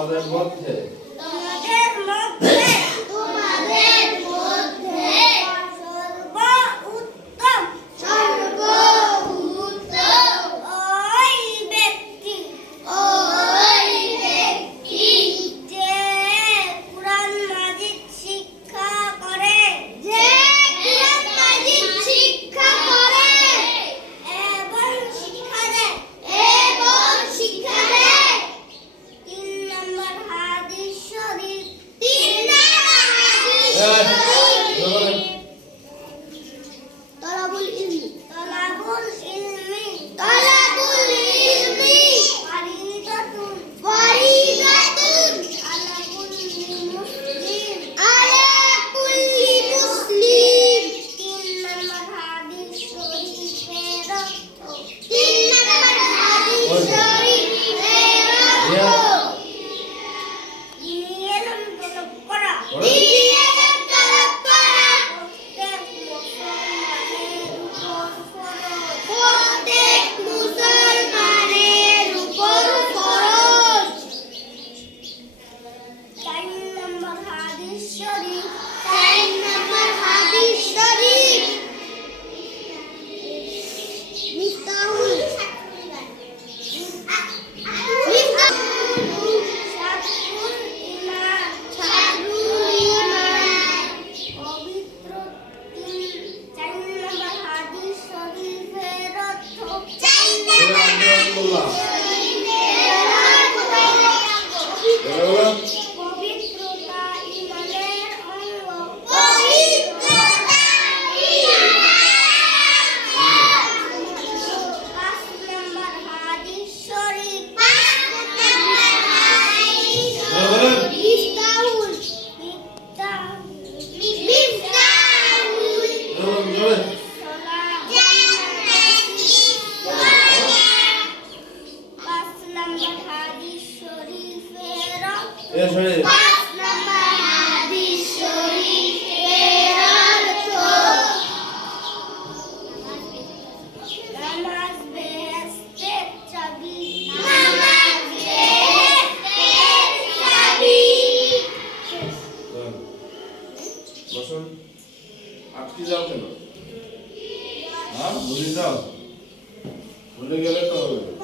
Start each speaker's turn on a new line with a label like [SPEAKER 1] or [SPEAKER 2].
[SPEAKER 1] আমাদের মধ্যে
[SPEAKER 2] Yeah. শেষ
[SPEAKER 1] হয়ে বসুন। আটকে যাও কেন? হ্যাঁ ভুলে যাও। ভুলে গেলে তো হবে।